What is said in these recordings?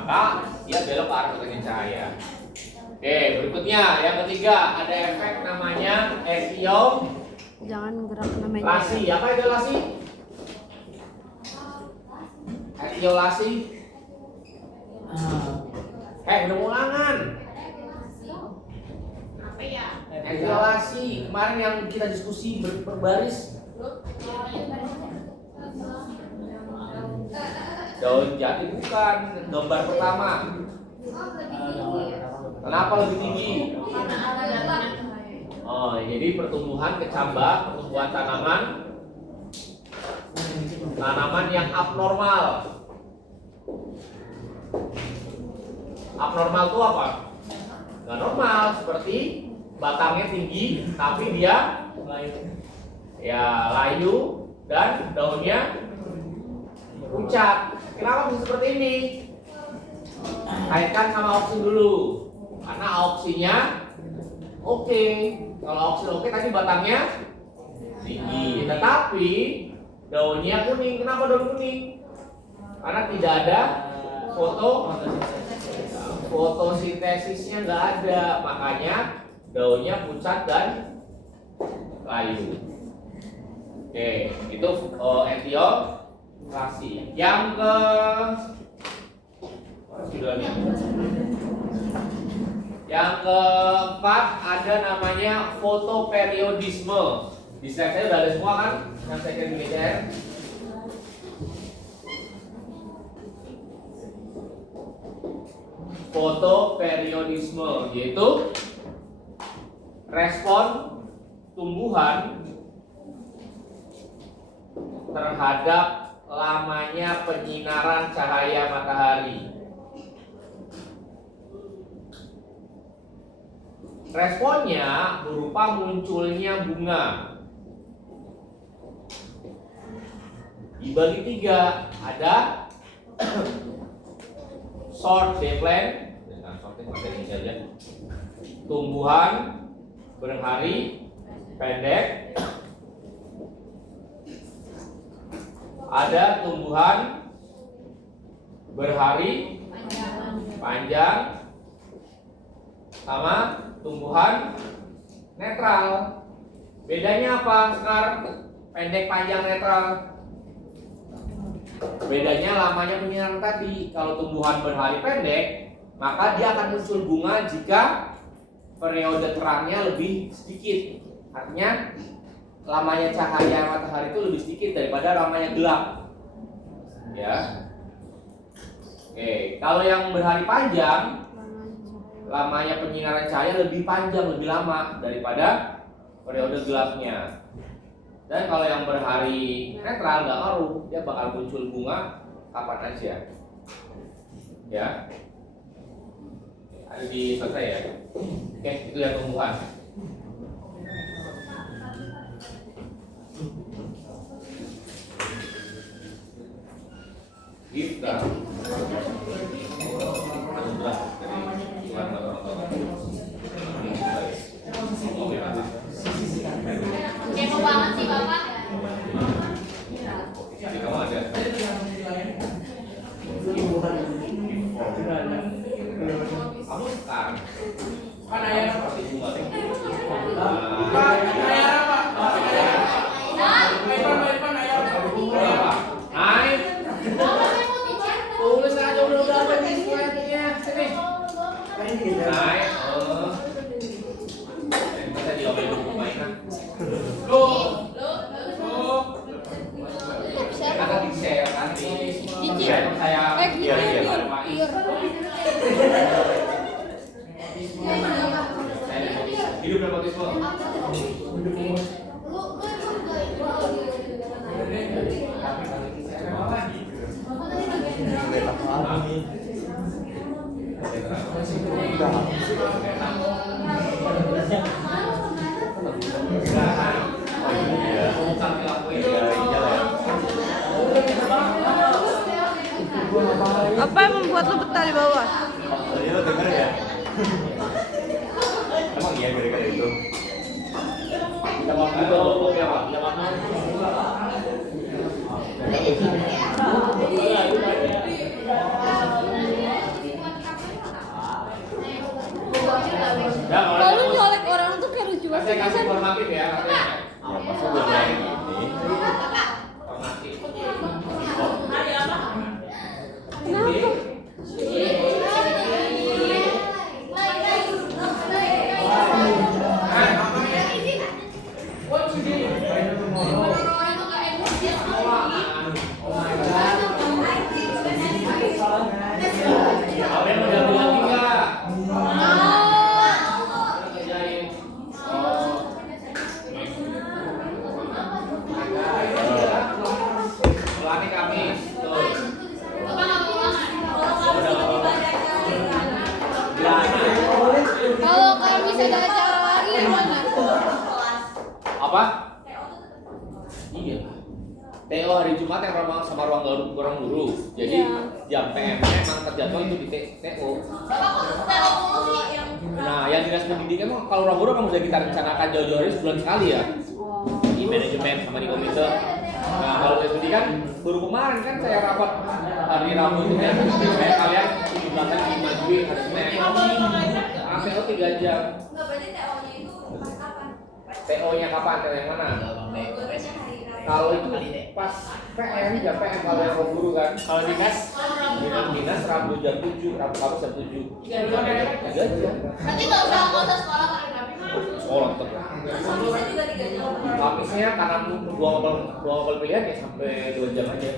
maka dia belok ke arah ketegangan cahaya. Oke, berikutnya yang ketiga ada efek namanya Jangan gerak namanya. etiolasi. Apa etiolasi? Etiolasi. Udah ulangan. Apa ya? Etiolasi kemarin yang kita diskusi berbaris. Daun jati bukan gambar pertama. Kenapa lebih tinggi? Oh, jadi pertumbuhan kecambah, pertumbuhan tanaman yang abnormal. Abnormal itu apa? Nggak normal, seperti batangnya tinggi, tapi dia layu dan daunnya pucat. Kenapa bisa seperti ini? Kaitkan sama auksin dulu, karena auksinya oke. Kalau auksin oke, tadi batangnya tinggi, tetapi daunnya kuning. Kenapa daun kuning? Karena tidak ada fotosintesisnya, nggak ada, makanya daunnya pucat dan layu. Oke, itu etiolasi. Yang keempat ada namanya fotoperiodisme. Di slide saya udah ada semua kan? Yang saya kirim di share. Fotoperiodisme yaitu respon tumbuhan terhadap lamanya penyinaran cahaya matahari. Responnya berupa munculnya bunga. Dibagi tiga, ada short day plant, tumbuhan berhari pendek, ada tumbuhan berhari panjang, sama tumbuhan netral. Bedanya apa sekarang? Pendek, panjang, netral. Bedanya lamanya penyinaran tadi. Kalau tumbuhan berhari pendek, maka dia akan muncul bunga jika periode terangnya lebih sedikit. Artinya lamanya cahaya matahari itu lebih sedikit daripada lamanya gelap. Ya. Oke, kalau yang berhari panjang, lamanya penyinaran cahaya lebih panjang, lebih lama daripada periode gelapnya. Dan kalau yang berhari netral nggak ngaruh, dia bakal muncul bunga kapan aja. Ya, ada di selesai ya. Oke, itu yang tumbuhan. Kita Demo banget sih Bapak. Jadi kamu ada. Kamu sekarang kan ayah seperti bunga. Pak, ayah apa? Naik. Tulis aja udah ada di slide-nya. Sini. Naik. Bisa diomelin buku mainan. Loh. Karena di share nanti. Share saya. Iya. Hidup nepotisme. Apa yang membuat lo betah di bawah? Tadi lo denger ya? Emang iya gara-gara itu? Kita mau gitu, oke Pak. Ya Pak. saya kasih informatif ya katanya. Ya masa udah kayak gini. Informatif. Apa yang udah bilang enggak? Kerjain. Pelani Kamis. Tuh. Kalau Kamis ada acara lagi gimana? Apa? Iya. TO hari Jumat yang sama ruang guru. Jadi jam PM-nya emang terjadwal itu di TO. Nah, yang dinas pendidikan emang kalau ruang guru kan sudah kita rencanakan jauh-jauh hari sebulan sekali ya. Di manajemen sama di komite. Nah, kalau dinas pendidikan baru kemarin kan saya rapat hari Rabu itu ya. Supaya kalian di belakang dimajuin hari Senin. TO 3 jam. TO-nya kapan? TO yang mana? Kalau itu pas PM jam PM kalau yang ruang guru kan. Kalau dinas Rabu jam 7, Rabu Kamis jam 7. 3 jam. Nanti nggak usah sekolah Pak. Sekolah tetap. Kamisnya karena dua ngapel pilihan ya sampai 2 jam aja.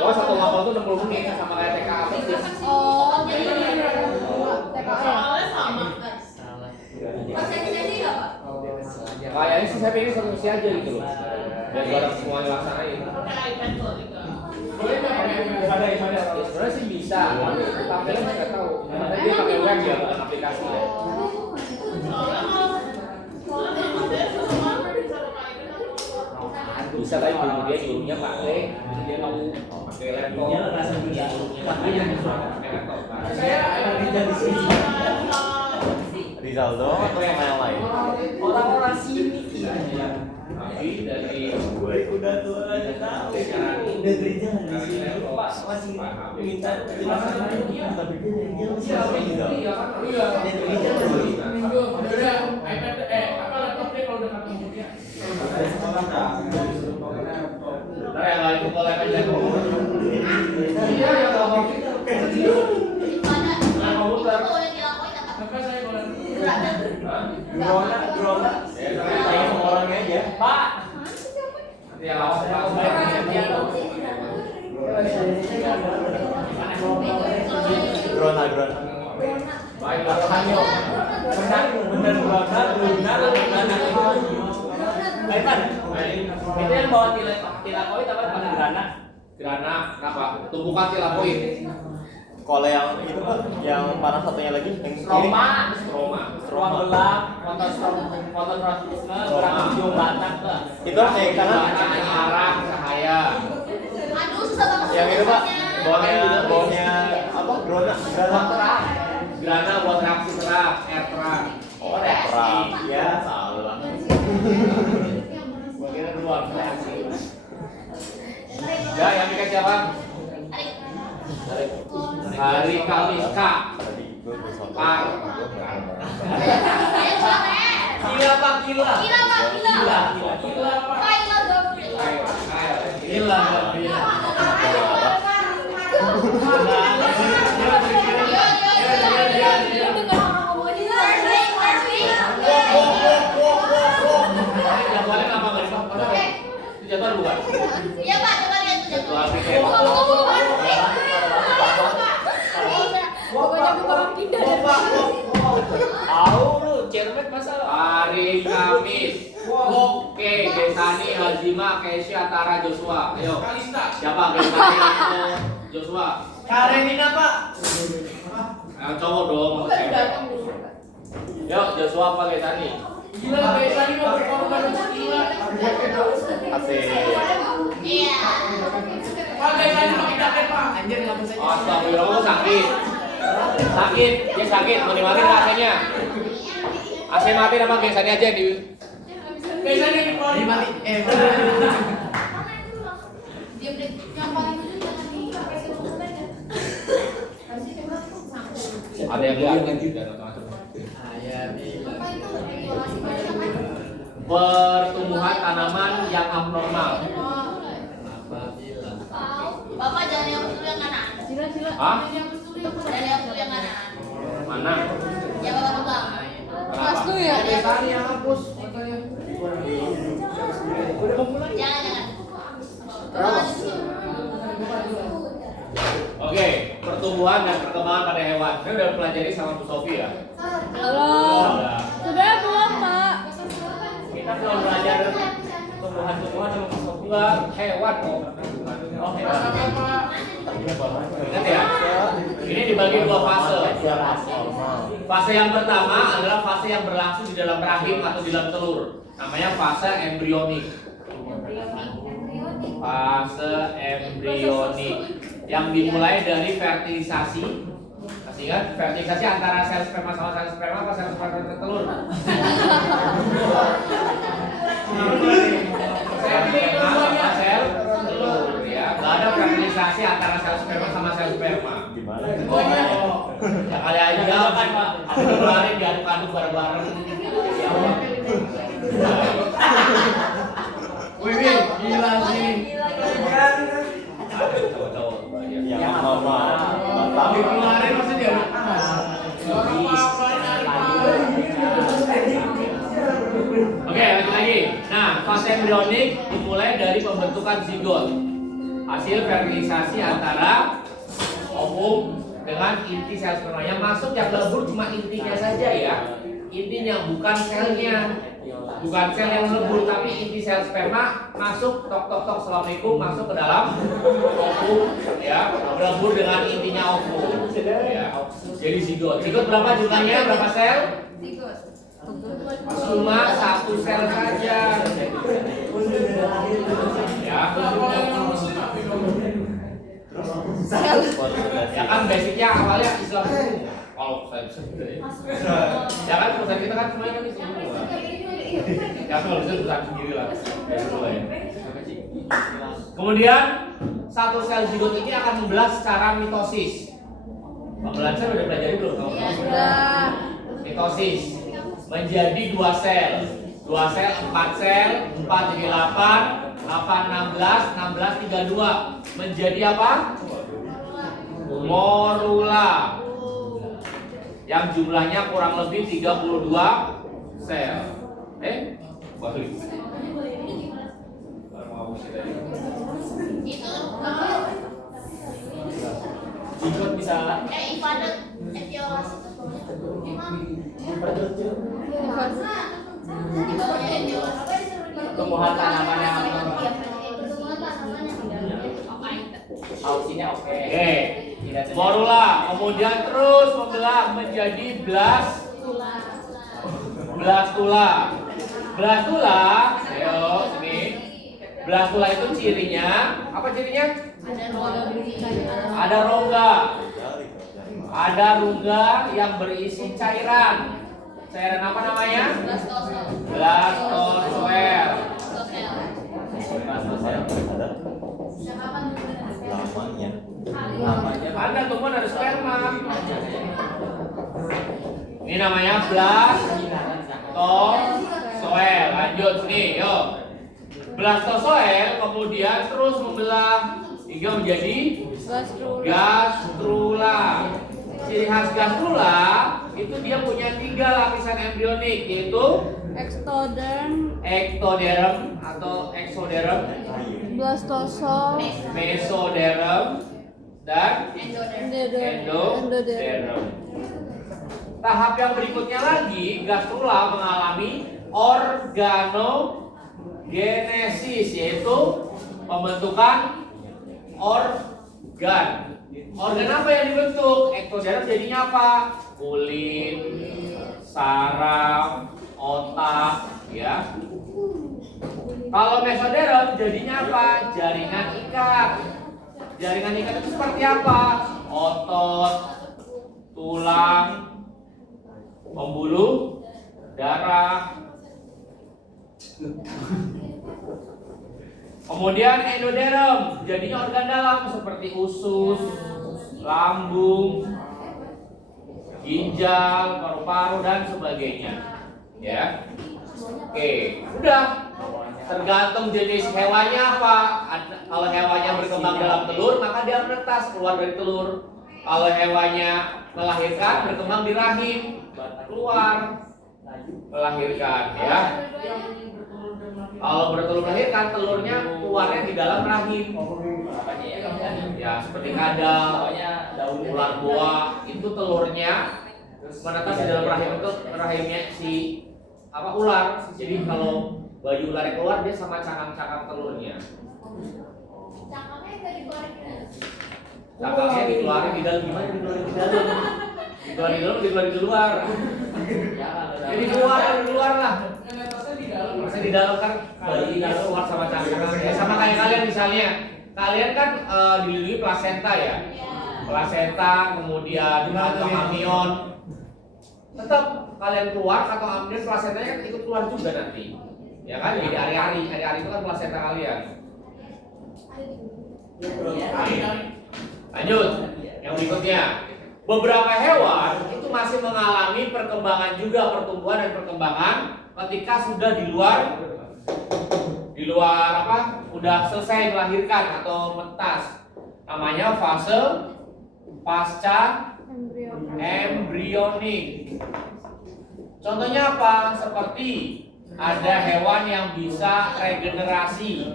Oh, satu ngapel itu 60 menit sama kayak TK apa sih? Oh, jadi TKA. Kayaknya sih saya pengen satu misi aja gitu loh. Biar bareng semua dilaksanain. Ya, sebenarnya sih bisa, tapi kan nggak tahu. Karena dia pakai web ya, bukan aplikasi ya. Bisa tapi dia nyuruhnya pakai dia mau pakai laptop. Saya kerja di sini. Rizaldo atau sama yang lain? Orang-orang sini. Tapi dari Gue udah tua aja tahu. Udah kerja di sini. Pak masih minta penjelasan lagi. Tapi dia masih Udah iPad apa laptopnya kalau udah ketemu dia. Nah, yang lain itu kalau yang jago. Iya yang ngomong kita kecil. Apa saya boleh? Drona. Tanya sama orangnya aja. Pak. Yang lawas Drona. baik Bener Ipan, itu yang bawa tilakoid apa Grana? Grana, kenapa? Tumpukan tilakoid. Kalau yang itu kan yang mana satunya lagi yang kiri? Roma. Roma. Gelap, fototropisme, berang hijau batak tuh. Itu yang kanan. Arah cahaya. Aduh, susah banget. Yang itu Pak, bawahnya apa? Drona. Grana buat reaksi terang, air terang. Oh, terang. Ya, salah. Bagian ruang reaksi. Ya, yang bikin siapa? Hari Kamis Kak. Tadi gue bersama. Par. Gila Pak, gila. Gila Pak, gila. Gila Pak. Kayla Gabriel. Gila Gabriel. Jadwalnya kenapa nggak dipakai? Itu jadwal bukan? Iya Pak, coba lihat tuh Jadwal jadwal. weekend. Pokoknya bukan pindah dari Tahu lu, cermet masalah. Hari Kamis. Oke, Desani, Hazima, Kesya, Tara, Joshua. Ayo. Siapa? Desani atau Joshua? Karenina Pak. Yang cowok dong, mau cewek. Yuk, Joshua apa Desani? Gila, biasanya mau berkorban untuk gila. Asik. Iya. Pak, biasanya pakai jaket Pak. Anjir nggak bisa. Astagfirullah, lu sakit. Sakit, dia sakit. Mau dimatiin AC-nya? AC mati apa Desani aja yang di... Biasanya mau dimati. Diam deh. Yang paling lucu jangan dipakai semuanya. Ada yang lihat juga nonton. Ayah, Bapak itu lagi orasi banyak. pertumbuhan tanaman yang abnormal. Bapak jangan yang betul yang kanan. Hah? Jangan yang betul yang kanan. Mana? Yang bapak pegang. Kelas tuh ya? Biasanya yang hapus katanya. Jangan. Oke, pertumbuhan dan perkembangan pada hewan. Ini udah pelajari sama Bu Sofi ya? Belum. Sudah belum, Pak? Kita belum belajar tumbuhan-tumbuhan sama Bu Sofi. Enggak, hewan kok. Oh, hewan. Ingat ya? Ini dibagi dua fase. Fase yang pertama adalah fase yang berlangsung di dalam rahim atau di dalam telur. Namanya fase embrionik. Fase embrionik yang dimulai dari fertilisasi. Masih ingat fertilisasi antara sel sperma sama sel sperma apa sel sperma dan telur? Sel sperma sama sel telur ya. Gak ada fertilisasi antara sel sperma sama sel sperma. Gimana? Ya kali aja kan Pak, kemarin diaduk-aduk bareng-bareng. Wih, gila sih. Yang normal. Tapi kemarin masih dia. Oke, lanjut lagi. Nah, fase embrionik dimulai dari pembentukan zigot. Hasil fertilisasi antara ovum dengan inti sel sperma. Yang masuk yang lebur cuma intinya saja ya. Intinya bukan selnya. Bukan sel yang lebur tapi inti sel sperma masuk tok tok tok assalamualaikum masuk ke dalam ovum ya, lebur dengan intinya ovum ya. Jadi zigot. Zigot berapa jumlahnya? Berapa sel? Cuma satu sel saja. Ya. Ya kan basicnya awalnya Islam dulu. Kalau saya bisa juga ya. Ya kan perusahaan kita kan semuanya kan Islam semua. Ya kalau bisa perusahaan sendiri lah. Ya dulu ya. Kemudian satu sel zigot ini akan membelah secara mitosis. Pembelahan sel udah pelajari belum kamu? Sudah. Mitosis menjadi dua sel. Dua sel, 4 sel, 4 jadi 8, 8 16, 16 32. Menjadi apa? Morula. Yang jumlahnya kurang lebih 32 sel. Balik. Itu Zigot bisa ibadat etiolasi tumbuhan tanaman yang Ausinya oke. Oke. Morula kemudian terus membelah menjadi belas tula. Belas tula, ayo sini. Belas tula itu cirinya apa cirinya? Ada rongga. Ada rongga yang berisi cairan. Cairan apa namanya? Blastozoel. Lamanya. Ada tumbuhan ada sperma. Ini namanya blastozoel. Lanjut sini, yuk. Blastozoel kemudian terus membelah hingga menjadi gastrula. Ciri khas gastrula itu dia punya 3 lapisan embrionik yaitu ectoderm atau exoderm, mesoderm dan endoderm. Tahap yang berikutnya lagi gastrula mengalami organogenesis yaitu pembentukan organ. Organ apa yang dibentuk? Ectoderm jadinya apa? Kulit, saraf, otak, ya. Kalau mesoderm jadinya apa? Jaringan ikat. Jaringan ikat itu seperti apa? Otot, tulang, pembuluh darah. Kemudian endoderm jadinya organ dalam seperti usus, lambung, ginjal, paru-paru dan sebagainya. Ya. Oke, udah. Tergantung jenis hewannya apa. Kalau hewannya berkembang dalam telur, maka dia menetas keluar dari telur. Kalau hewannya melahirkan, berkembang di rahim, keluar melahirkan, ya. Kalau bertelur melahirkan, telurnya keluarnya di dalam rahim. Ya, seperti kadal, ular boa, itu telurnya menetas di dalam rahim itu rahimnya si ular. Jadi kalau bayi ular keluar, dia sama cangkang-cangkang telurnya. Cangkangnya dikeluarin di dalam, gimana dikeluarin di dalam? Dikeluarin di dalam, dikeluarin di luar. Jadi di luar lah. Masa di dalam kan bayi keluar sama cangkang. Ya, sama kayak kalian misalnya. Kalian kan dilindungi plasenta ya. Plasenta, kemudian kantong amnion. Tetap kalian keluar kantong amnion, plasentanya kan ikut keluar juga nanti. Ya kan, jadi hari-hari itu kan plasenta kalian. Lanjut, yang berikutnya. Beberapa hewan itu masih mengalami perkembangan juga, pertumbuhan dan perkembangan ketika sudah di luar udah selesai melahirkan atau menetas. Namanya fase pasca embrionik. Contohnya apa? Seperti ada hewan yang bisa regenerasi.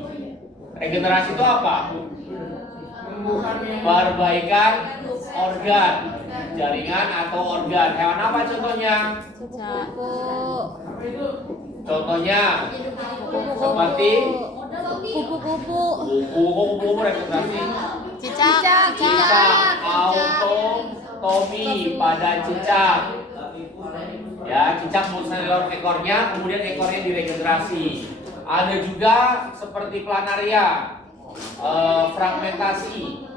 Regenerasi itu apa? Perbaikan organ, jaringan atau organ. Hewan apa contohnya? Contohnya seperti kupu-kupu regenerasi. Cicak. Autotomi pada cicak. Ya, cicak musnah ekornya, kemudian ekornya diregenerasi. Ada juga seperti planaria, fragmentasi.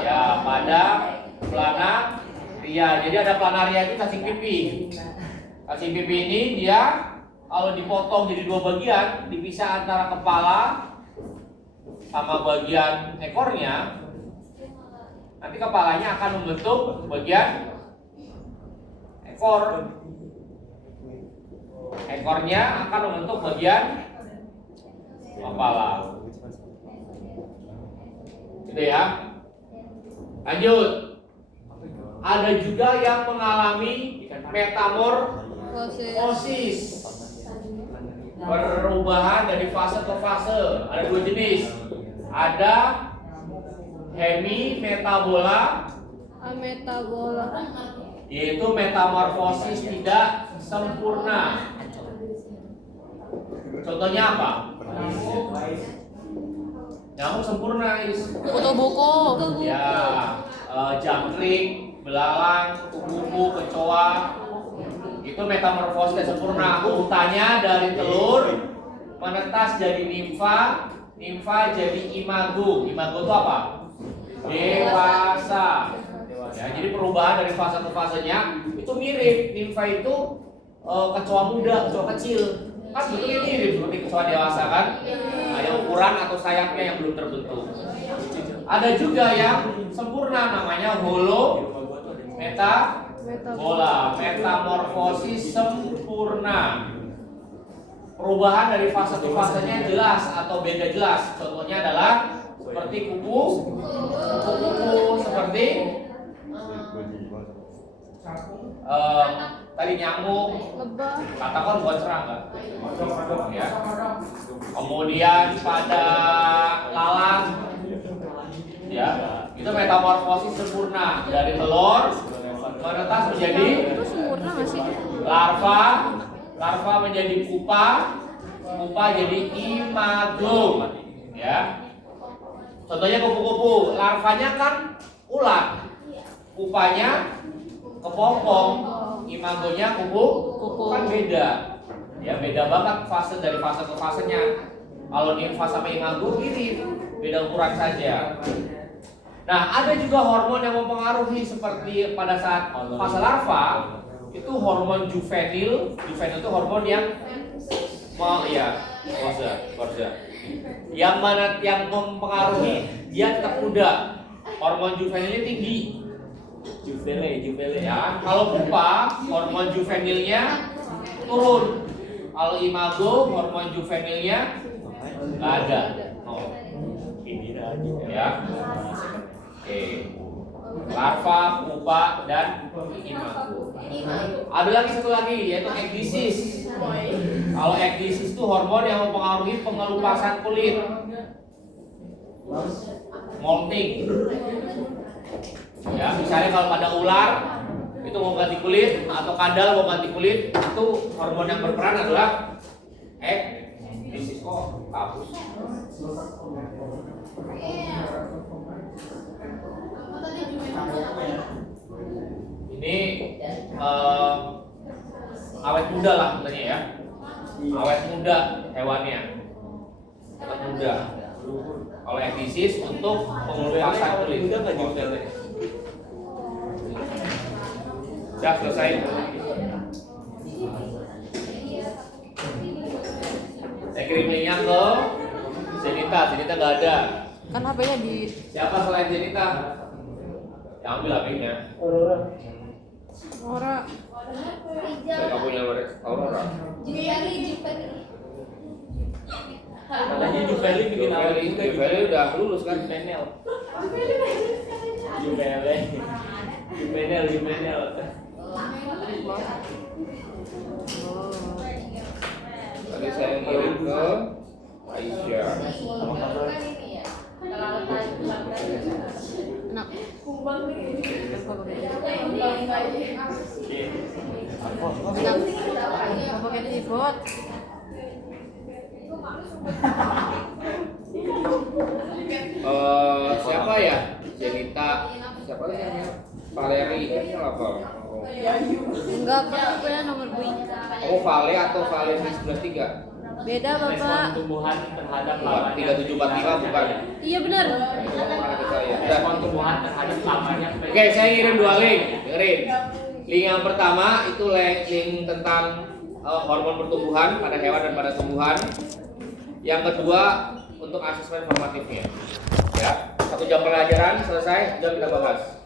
Ya, pada planaria. Jadi ada planaria itu cacing pipi. Cacing pipi ini dia kalau dipotong jadi dua bagian, dipisah antara kepala sama bagian ekornya. Nanti kepalanya akan membentuk bagian ekor. Ekornya akan membentuk bagian kepala. Gitu ya. Lanjut. Ada juga yang mengalami metamorfosis. Perubahan dari fase ke fase. Ada dua jenis. Ada hemimetabola, yaitu metamorfosis tidak sempurna. Contohnya apa? Nyamuk sempurna, Kutu buku. Ya, jangkrik, belalang, kupu-kupu, kecoa. Itu metamorfosis tidak sempurna. Urutannya dari telur menetas jadi nimfa, nimfa jadi imago. Imago itu apa? Dewasa. Ya, jadi perubahan dari fase ke fasenya itu mirip. Nimfa itu kecoa muda, kecoa kecil. Kan bentuknya mirip seperti kecoa dewasa kan? Ada ukuran atau sayapnya yang belum terbentuk. Ada juga yang sempurna, namanya metabola, metamorfosis sempurna. Perubahan dari fase ke fasenya jelas atau beda jelas. Contohnya adalah seperti kupu-kupu, seperti tadi nyamuk, katakan bukan serangga. Ya. Kemudian pada lalat, ya, itu metamorfosis sempurna dari telur menetas menjadi larva, larva menjadi pupa, pupa jadi imago. Ya. Contohnya kupu-kupu, larvanya kan ulat, pupanya kepompong, imagonya kupu kan beda. Ya, beda banget fase dari fase ke fasenya. Kalau nimfa sama imago mirip, beda ukuran saja. Nah, ada juga hormon yang mempengaruhi seperti pada saat fase larva itu hormon juvenil. Juvenil itu hormon yang yang mempengaruhi dia tetap muda. Hormon juvenilnya tinggi. Juvele ya. Kalau pupa, hormon juvenilnya turun. Kalau imago hormon juvenilnya nggak ada. Oh. Ini lagi. Ya. Oke. Larva, pupa, dan imago. Ada lagi satu lagi yaitu ekdisis. Kalau ekdisis itu hormon yang mempengaruhi pengelupasan kulit. Molting. Ya, misalnya kalau pada ular itu mau ganti kulit atau kadal mau ganti kulit, itu hormon yang berperan adalah ekdisis. Oh, hapus. Ini awet muda lah sebenarnya ya. Awet muda hewannya. Awet muda. Kalau ekdisis untuk pengelupasan kulit. Udah nggak juga. Sudah selesai. Saya kirim linknya ke Zenita. Zenita nggak ada. Kan HP-nya di Siapa selain Zenita? Yang ambil HP-nya. Ora. Saya nggak punya nomor Aurora. Katanya Juveli bikin awal juga. Juveli udah lulus kan? Juvenel. Tadi saya kirim ke Aisyah. Enak. Enak. Mau pakai tripod. Siapa ya? Zenita. Siapa lagi namanya? Valeri. Ini apa? Enggak, Pak. HP-nya nomor bui. Oh, Vale atau Valeri 193? Beda, Respon Bapak. tumbuhan terhadap Bukan, lamanya. 3745 bukan. Iya benar. Mana ke saya? Udah. Respon tumbuhan terhadap lamanya. Oke, saya kirim 2 link. Dengerin. Link yang pertama itu link tentang hormon pertumbuhan pada hewan dan pada tumbuhan. Yang kedua untuk asesmen formatifnya. Ya, 1 jam pelajaran selesai, jam kita bahas.